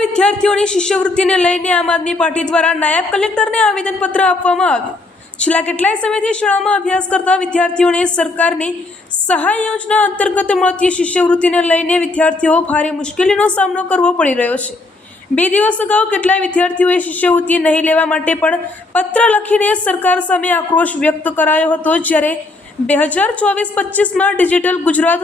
વિદ્યાર્થીઓની શિષ્યવૃત્તિને લઈને આમ આદમી પાર્ટી દ્વારા નાયબ કલેક્ટરને આવેદનપત્ર આપવામાં આવ્યું. છેલ્લા કેટલાય સમયથી શાળામાં અભ્યાસ કરતા વિદ્યાર્થીઓને સરકારની સહાય યોજના અંતર્ગત મળતી શિષ્યવૃત્તિને લઈને વિદ્યાર્થીઓ ભારે મુશ્કેલીનો સામનો કરવો પડી રહ્યો છે. બે દિવસ અગાઉ કેટલાય વિદ્યાર્થીઓએ શિષ્યવૃત્તિ નહીં લેવા માટે પણ પત્ર લખીને સરકાર સામે આક્રોશ વ્યક્ત કરાયો હતો, જ્યારે બે હજાર ચોવીસ પચીસમાં ડિજિટલ ગુજરાત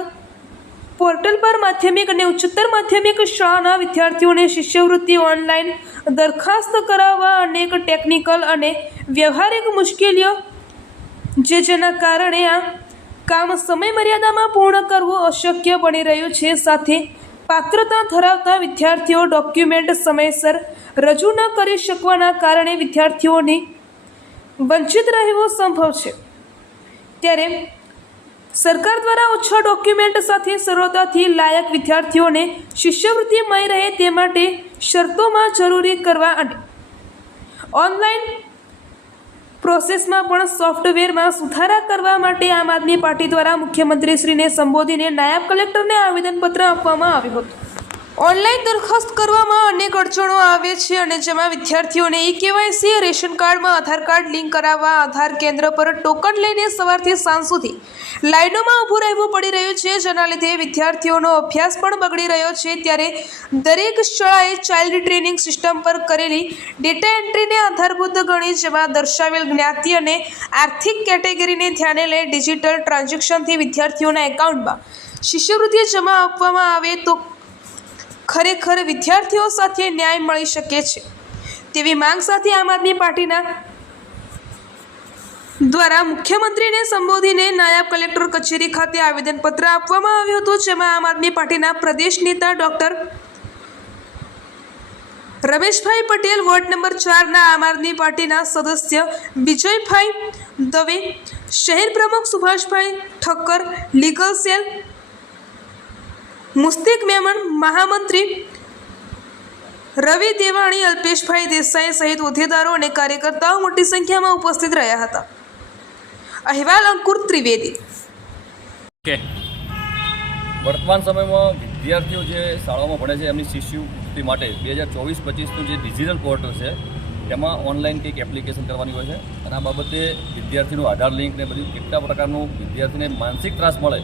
પોર્ટલ પર માધ્યમિક અને ઉચ્ચતર માધ્યમિક શાળાના વિદ્યાર્થીઓને શિષ્યવૃત્તિ ઓનલાઈન દરખાસ્ત કરાવવા અનેક ટેકનિકલ અને વ્યવહારિક મુશ્કેલીઓ જે જેના કારણે આ કામ સમય મર્યાદામાં પૂર્ણ કરવું અશક્ય બની રહ્યું છે. સાથે પાત્રતા ધરાવતા વિદ્યાર્થીઓ ડોક્યુમેન્ટ સમયસર રજૂ ન કરી શકવાના કારણે વિદ્યાર્થીઓની વંચિત રહેવો સંભવ છે. ત્યારે સરકાર દ્વારા ઓછા ડોક્યુમેન્ટ સાથે સરળતાથી લાયક વિદ્યાર્થીઓને શિષ્યવૃત્તિ મળી રહે તે માટે શરતોમાં જરૂરી કરવા અને ઓનલાઈન પ્રોસેસમાં પણ સોફ્ટવેરમાં સુધારા કરવા માટે આમ આદમી પાર્ટી દ્વારા મુખ્યમંત્રીશ્રીને સંબોધીને નાયબ કલેક્ટરને આવેદનપત્ર આપવામાં આવ્યું હતું. ઓનલાઈન દરખાસ્ત કરવામાં અનેક અડચણો આવે છે અને જેમાં વિદ્યાર્થીઓને ઈ કેવાયસી, રેશન કાર્ડમાં આધાર કાર્ડ લિંક કરાવવા, આધાર કેન્દ્ર પર ટોકન લઈને સવારથી સાંજ સુધી લાઈનોમાં ઊભું રહેવું પડી રહ્યું છે, જેના લીધે વિદ્યાર્થીઓનો અભ્યાસ પણ બગડી રહ્યો છે. ત્યારે દરેક શાળાએ ચાઇલ્ડ ટ્રેનિંગ સિસ્ટમ પર કરેલી ડેટા એન્ટ્રીને આધારભૂત ગણી, જેમાં દર્શાવેલ જ્ઞાતિ અને આર્થિક કેટેગરીને ધ્યાને લઈ ડિજિટલ ટ્રાન્ઝેક્શનથી વિદ્યાર્થીઓના એકાઉન્ટમાં શિષ્યવૃત્તિ જમા આપવામાં આવે તો ખરેખર વિદ્યાર્થીઓ સાથે ન્યાય મળી શકે છે. તેવી માંગ સાથે આમ આદમી પાર્ટીના દ્વારા મુખ્યમંત્રીને સંબોધીને નાયબ કલેક્ટર કચેરી ખાતે આવેદનપત્ર આપવામાં આવ્યું હતું, જેમાં આમ આદમી પાર્ટીના પ્રદેશ નેતા doctor Rameshbhai Patel, ward number ચારના આમ આદમી પાર્ટીના સદસ્ય વિજયભાઈ દવે, શહેર પ્રમુખ સુભાષભાઈ ઠક્કર, લીગલ સેલ મુસ્તિક મેમણ મહામંત્રી રવિ દેવાણી અલ્પેશભાઈ દેસાઈ સહિત હોદ્દેદારો અને કાર્યકર્તાઓ મોટી સંખ્યામાં ઉપસ્થિત રહ્યા હતા. અહેવાલ અંકુર ત્રિવેદી. વર્તમાન સમયમાં વિદ્યાર્થીઓ જે શાળાઓમાં ભણે છે, એમની શિષ્યવૃત્તિ માટે બે હજાર ચોવીસ પચીસનું જે ડિજિટલ પોર્ટલ છે તેમાં ઓનલાઈન કંઈક એપ્લિકેશન કરવાની હોય છે અને આ બાબતે વિદ્યાર્થીનું આધાર લિંક ને બધું કેટલા પ્રકારનું વિદ્યાર્થીને માનસિક ત્રાસ મળે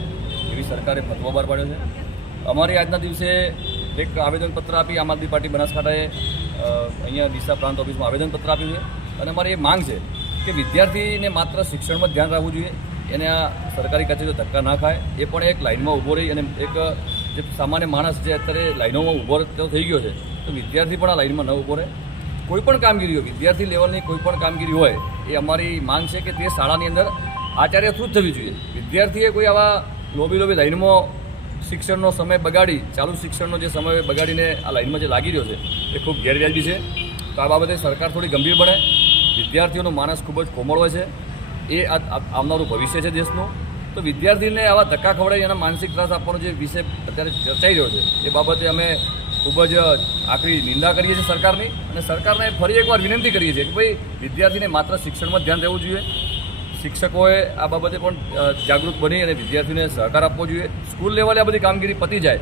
એવી સરકારે ફતવો બહાર પાડ્યો છે. અમારી આજના દિવસે એક આવેદનપત્ર આપી આમ આદમી પાર્ટી બનાસકાંઠાએ અહીંયા ડીસા પ્રાંત ઓફિસમાં આવેદનપત્ર આપ્યું છે. અને અમારી એ માંગ છે કે વિદ્યાર્થીને માત્ર શિક્ષણમાં ધ્યાન રાખવું જોઈએ. એને આ સરકારી કચેરીઓ ધક્કા ના ખાય. એ પણ એક લાઇનમાં ઊભો રહી અને એક, જે સામાન્ય માણસ જે અત્યારે લાઇનોમાં ઊભો થઈ ગયો છે, તો વિદ્યાર્થી પણ આ લાઇનમાં ન ઊભો રહે. કોઈ પણ કામગીરી હોય, વિદ્યાર્થી લેવલની કોઈ પણ કામગીરી હોય, એ અમારી માંગ છે કે તે શાળાની અંદર આચાર્ય થ્રુ થવી જોઈએ. વિદ્યાર્થીએ કોઈ આવા લોબી લોબી લાઇનમાં શિક્ષણનો સમય બગાડી, ચાલુ શિક્ષણનો જે સમય બગાડીને આ લાઇનમાં જે લાગી રહ્યો છે, એ ખૂબ ગેરવ્યાજબી છે. તો આ બાબતે સરકાર થોડી ગંભીર બને. વિદ્યાર્થીઓનો માણસ ખૂબ જ કોમળ હોય છે. એ આવનારું ભવિષ્ય છે દેશનું. તો વિદ્યાર્થીને આવા ધક્કા ખવડાવી એના માનસિક ત્રાસ આપવાનો જે વિષય અત્યારે ચર્ચાઈ રહ્યો છે, એ બાબતે અમે ખૂબ જ આકરી નિંદા કરીએ છીએ સરકારની. અને સરકારને ફરી એકવાર વિનંતી કરીએ છીએ કે ભાઈ, વિદ્યાર્થીને માત્ર શિક્ષણમાં ધ્યાન રહેવું જોઈએ. શિક્ષકોએ આ બાબતે પણ જાગૃત બની અને વિદ્યાર્થીઓને સહકાર આપવો જોઈએ. સ્કૂલ લેવલે આ બધી કામગીરી પતી જાય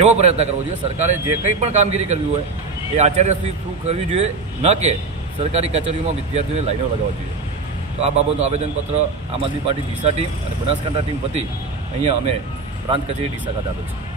એવો પ્રયત્ન કરવો જોઈએ. સરકારે જે કંઈ પણ કામગીરી કરવી હોય એ આચાર્યશ્રી થ્રુ કરવી જોઈએ. ન કે સરકારી કચેરીઓમાં વિદ્યાર્થીઓને લાઈનો લગાવવા જોઈએ. તો આ બાબતનું આવેદનપત્ર આમ આદમી પાર્ટી ડીસા ટીમ અને બનાસકાંઠા ટીમ વતી અહીંયા અમે પ્રાંત કચેરી ડીસા ખાતે આપેલ છે.